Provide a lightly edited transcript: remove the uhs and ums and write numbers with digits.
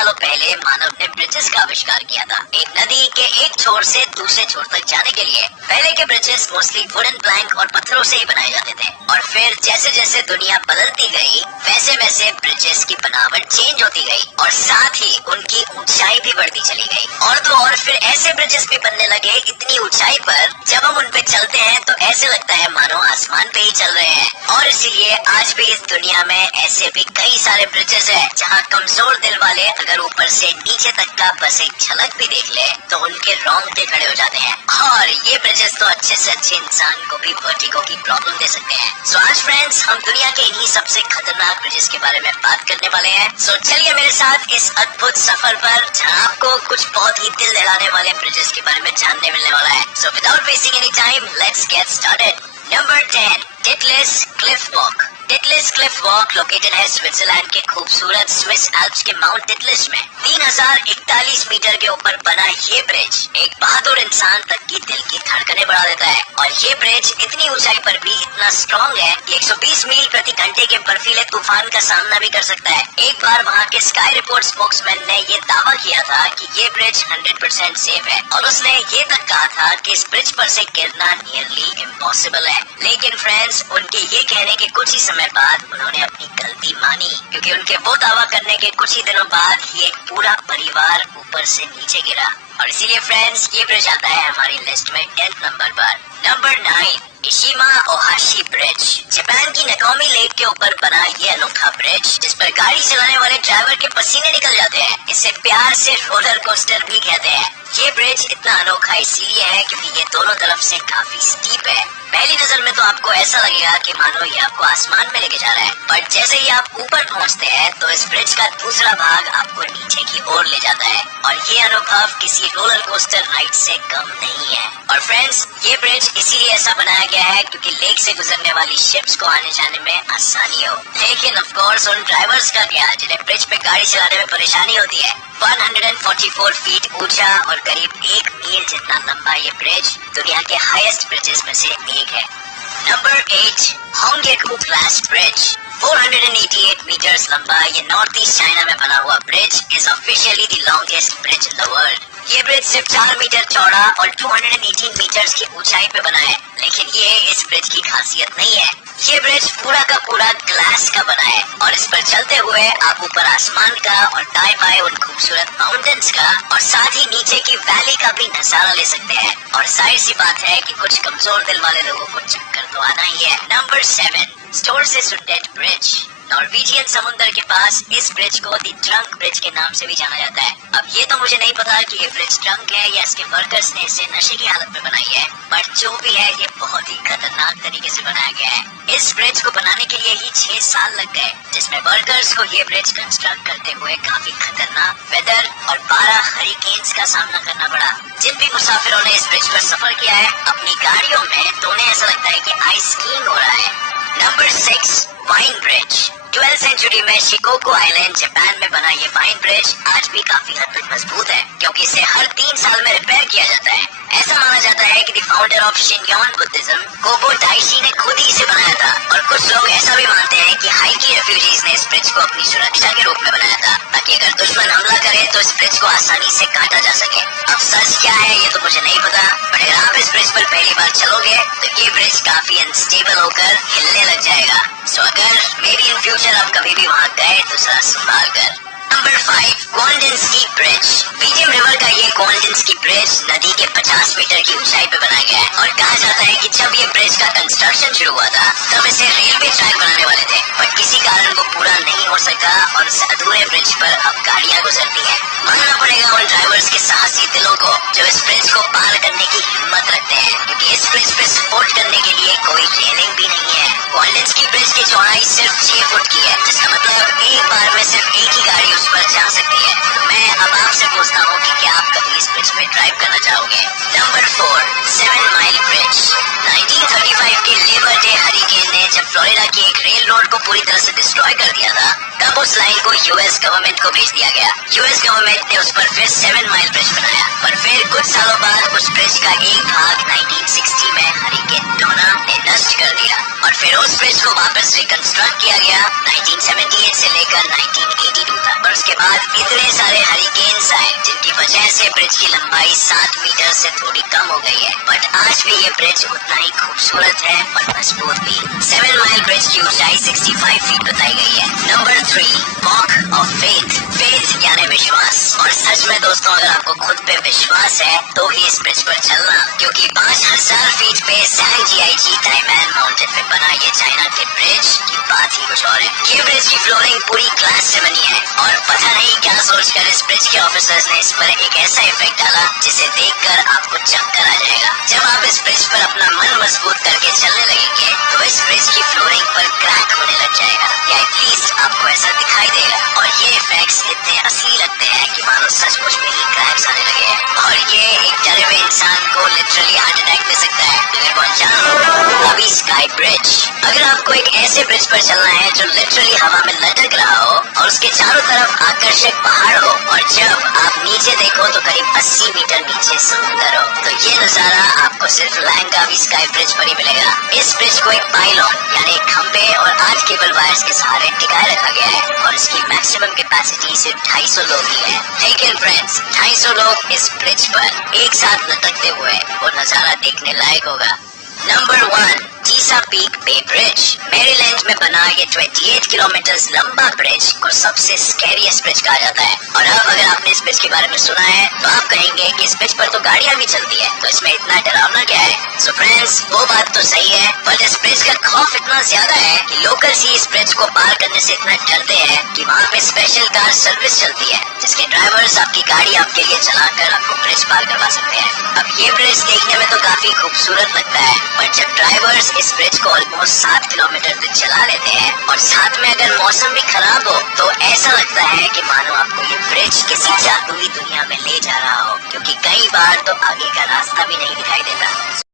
सालों पहले मानव ने ब्रिजेस का आविष्कार किया था। एक नदी के एक छोर से दूसरे छोर तक जाने के लिए पहले के ब्रिजेस मोस्टली वुडन प्लैंक और पत्थरों से ही बनाए जाते थे, और फिर जैसे जैसे दुनिया बदलती गई वैसे वैसे ब्रिजेस की बनावट चेंज होती गई और साथ ही उनकी ऊंचाई भी बढ़ती चली गई। और तो और फिर ऐसे ब्रिजेस भी बनने लगे इतनी ऊंचाई पर जब हम उन पे चलते हैं तो ऐसे लगता है मानो आसमान पे ही चल रहे हैं। और इसीलिए आज भी इस दुनिया में ऐसे भी कई सारे ब्रिजेस हैं जहाँ कमजोर दिल वाले अगर ऊपर से नीचे तक का बस एक झलक भी देख ले तो उनके रोंगटे खड़े हो जाते हैं। और ये ब्रिजेस तो अच्छे से अच्छे इंसान को भी वर्टिगो की प्रॉब्लम दे सकते हैं। सो आज फ्रेंड्स हम दुनिया के इन्हीं सबसे खतरनाक ब्रिजेस के बारे में बात करने वाले हैं। सो चलिए मेरे साथ इस अद्भुत सफर पर जहाँ आपको कुछ बहुत ही दिल दहलाने वाले ब्रिजेस के बारे में जानने मिलने वाला है। So without wasting any time let's get started. Number 10, Titlis Cliff walk. Titlis Cliff walk located है स्विट्जरलैंड के खूबसूरत स्विस एल्प्स के माउंट टिटलिस में। 3041 मीटर के ऊपर बना ये ब्रिज एक बहादुर इंसान तक की दिल की धड़कनें बढ़ा देता है। और ये ब्रिज इतनी ऊंचाई पर भी इतना स्ट्रॉन्ग है कि 120 मील प्रति घंटे के बर्फीले तूफान का सामना भी कर सकता है। एक बार वहाँ के स्काई रिपोर्ट स्पोक्समैन ने ये दावा किया था कि ये ब्रिज 100% सेफ है, और उसने ये तक कहा था कि इस ब्रिज पर से गिरना नियरली इम्पॉसिबल है। लेकिन फ्रेंड्स उनके ये कहने के कुछ ही समय बाद उन्होंने अपनी गलती मानी, क्योंकि उनके वो दावा करने के कुछ ही दिनों बाद ही एक पूरा परिवार ऊपर से नीचे गिरा। और इसीलिए फ्रेंड्स ये ब्रिज आता है हमारी लिस्ट में 10th नंबर पर। Number 9, Eshima Ohashi bridge. Japan की नकोमी लेक के ऊपर बना ये अनोखा ब्रिज जिस पर गाड़ी चलाने वाले ड्राइवर के पसीने निकल जाते हैं, इसे प्यार से रोलर कोस्टर भी कहते हैं। ये ब्रिज इतना अनोखा इसीलिए है क्योंकि ये दोनों तरफ से काफी स्टीप है। पहली नजर में तो आपको ऐसा लगेगा कि मानो ये आपको आसमान में लेके जा रहा है, बट जैसे ही आप ऊपर पहुंचते हैं तो इस ब्रिज का दूसरा भाग आपको नीचे की ओर ले जाता है। और ये अनुभव किसी रोलर कोस्टर राइड से कम नहीं है। और फ्रेंड्स ये ब्रिज इसीलिए ऐसा बनाया गया है क्योंकि लेक से गुजरने वाली शिप्स को आने जाने में आसानी हो। लेकिन ऑफ कोर्स उन ड्राइवर्स का क्या जिन्हें ब्रिज पे गाड़ी चलाने में परेशानी होती है। 144 फीट ऊंचा और करीब 1 मील जितना लंबा ये ब्रिज दुनिया के हाईएस्ट ब्रिजेस में से एक है। Number 8, Hongyagu glass bridge. 488 metres लंबा ये नॉर्थ ईस्ट चाइना में बना हुआ bridge is officially the longest bridge in the world. ये ब्रिज सिर्फ 4 मीटर चौड़ा और 218 मीटर्स की ऊंचाई पे बना है, लेकिन ये इस ब्रिज की खासियत नहीं है। ये ब्रिज पूरा का पूरा ग्लास का बना है और इस पर चलते हुए आप ऊपर आसमान का और दाएं बाएं उन खूबसूरत माउंटेन्स का और साथ ही नीचे की वैली का भी नजारा ले सकते हैं। और जाहिर सी बात है कि कुछ कमजोर दिल वाले लोगों को चक्कर तो आना ही है। Number 7, Storseisundet bridge. Norwegian समुद्र के पास इस ब्रिज को दी ड्रंक ब्रिज के नाम से भी जाना जाता है। अब ये तो मुझे नहीं पता कि ये ब्रिज ड्रंक है या इसके वर्कर्स ने इसे नशे की हालत में बनाई है, बट जो भी है ये बहुत ही खतरनाक तरीके से बनाया गया है। इस ब्रिज को बनाने के लिए ही 6 साल लग गए, जिसमें वर्कर्स को ये ब्रिज कंस्ट्रक्ट करते हुए काफी खतरनाक वेदर और 12 हरिकेन्स का सामना करना पड़ा। जिन भी मुसाफिरों ने इस ब्रिज पर सफर किया है अपनी गाड़ियों में तो उन्हें ऐसा लगता है कि आइस स्कीइंग हो रहा है। Number 6, vine bridge. 12th century में शिकोकू आइलैंड जापान में बना ये वाइन ब्रिज आज भी काफी हद तक मजबूत है क्योंकि इसे हर 3 साल में रिपेयर किया जाता है। ऐसा माना जाता है कि द फाउंडर ऑफ शिन्योन बुद्धिज्म कोबो दाइशी ने खुद ही इसे बनाया था। और कुछ लोग ऐसा भी मानते हैं कि हाइकी रेफ्यूजीज ने इस ब्रिज को अपनी सुरक्षा के रूप में बनाया था ताकि अगर दुश्मन हमला करे तो इस ब्रिज को आसानी से काटा जा सके। अब सच क्या है ये तो मुझे नहीं पता, बट अगर आप इस ब्रिज पर पहली बार चलोगे तो ये ब्रिज काफी अनस्टेबल होकर हिलने लग जाएगा। सो अगर मे बी इन फ्यूचर आप कभी भी वहाँ गए तो जरा संभाल कर। Number 5, golden sky bridge. Medium river का ये गोल्डनस्की ब्रिज नदी के 50 मीटर की ऊंचाई पे बनाया गया है और कहा जाता है कि जब ये ब्रिज का कंस्ट्रक्शन शुरू हुआ था तब इसे रेलवे ट्रैक बनाने वाले थे, बट किसी कारण वो पूरा नहीं हो सका और इस अधूरे ब्रिज पर अब गाड़ियां गुजरती हैं। मानना पड़ेगा उन ड्राइवर्स के साहसी दिलों को जो इस ब्रिज को पार करने की हिम्मत रखते हैं, क्योंकि इस ब्रिज पे सपोर्ट करने के लिए कोई रेलिंग भी नहीं है। गोल्डनस्की ब्रिज की चौड़ाई सिर्फ 6 फुट की है, जिसका मतलब एक बार में सिर्फ एक ही गाड़ी उस पर जा सकती है। तो मैं अब आपसे पूछता हूँ कि क्या आप कभी इस ब्रिज पे ड्राइव करना चाहोगे। Number 4, 7 mile bridge. 1935 के लेबर डे हरिकेन ने जब फ्लोरिडा की एक रेल रोड को पूरी तरह से डिस्ट्रॉय कर दिया था तब उस लाइन को यूएस गवर्नमेंट को भेज दिया गया। यूएस गवर्नमेंट ने उस पर फिर 7 माइल ब्रिज बनाया, पर फिर कुछ सालों बाद उस ब्रिज का एक भाग 1960 में हरिकेन डोना ने डस्ट कर दिया और फिर उस ब्रिज को वापस रिकंस्ट्रक्ट किया गया 1978 से लेकर 1982 तक। और उसके बाद इतने सारे हरिकेन्स आए जिनकी वजह से ब्रिज की लंबाई 7 मीटर से थोड़ी कम हो गई है, बट आज भी ये ब्रिज उतना ही खूबसूरत है और मजबूत भी। 7 माइल ब्रिज की ऊंचाई 65 फीट बताई गई है। Number 3, walk of faith. Faith यानी विश्वास। और सच में दोस्तों, अगर आपको खुद पे विश्वास है तो ही इस ब्रिज पर चलना, क्योंकि 5000 फीट पे सैन जीआईजी ताइवान माउंटेन पे बना ये चाइना के ब्रिज की बात ही कुछ और है। ये ब्रिज की फ्लोरिंग पूरी ग्लास से बनी है और पता नहीं क्या सोचकर इस ब्रिज के ऑफिसर्स ने इस पर एक ऐसा इफेक्ट डाला जिसे देखकर आपको चक्कर आ जाएगा। जब आप इस ब्रिज पर अपना मन मजबूत करके चलने लगेंगे तो इस ब्रिज की फ्लोरिंग पर क्रैक होने लग जाएगा, या एटलीस्ट आपको ऐसा दिखाई देगा। और ये इफेक्ट्स इतने असली लगते हैं कि मानो सचमुच में ही क्रैक्स आने लगे हैं। और ये एक डरे हुए इंसान को लिटरली हार्ट अटैक दे सकता है। अभी स्काई ब्रिज। अगर आपको एक ऐसे ब्रिज पर चलना है जो लिटरली हवा में लटक रहा हो और उसके चारों तरफ आकर्षक पहाड़ हो, और जब आप नीचे देखो तो करीब 80 मीटर नीचे समुद्र हो, तो ये नजारा आपको सिर्फ लैंगावी स्काई ब्रिज पर ही मिलेगा। इस ब्रिज को एक पाइलॉन यानी एक खंबे और 8 केबल वायर्स के सहारे टिकाए रखा गया है और इसकी मैक्सिमम कैपेसिटी सिर्फ 250 लोग ही है। लेकिन फ्रेंड्स, 250 लोग इस ब्रिज पर एक साथ लटकते हुए वो नजारा देखने लायक होगा। नंबर 1, टीसा पीक बे ब्रिज। मैरीलैंड में बना ये 28 किलोमीटर लंबा ब्रिज को सबसे स्कैरियस्ट ब्रिज कहा जाता है। और अब अगर आपने इस ब्रिज के बारे में सुना है तो आप कहेंगे कि इस ब्रिज पर तो गाड़ियां भी चलती है, तो इसमें इतना डरावना क्या है? सो फ्रेंड्स, वो बात तो सही है, पर इस ब्रिज का खौफ इतना ज्यादा है कि लोकल्स ही इस ब्रिज को पार करने से इतना डरते हैं कि वहाँ पे स्पेशल कार सर्विस चलती है जिसके ड्राइवर्स आपकी गाड़ी आपके लिए चलाकर आपको ब्रिज पार करवा सकते हैं। अब ये ब्रिज देखने में तो काफी खूबसूरत लगता है, पर जब ड्राइवर्स इस ब्रिज को ऑलमोस्ट 7 किलोमीटर तक चला लेते हैं और साथ में अगर मौसम भी खराब हो तो ऐसा लगता है कि मानो आपको ये ब्रिज किसी जादुई दुनिया में ले जा रहा हो, क्योंकि कई बार तो आगे का रास्ता भी नहीं दिखाई देता।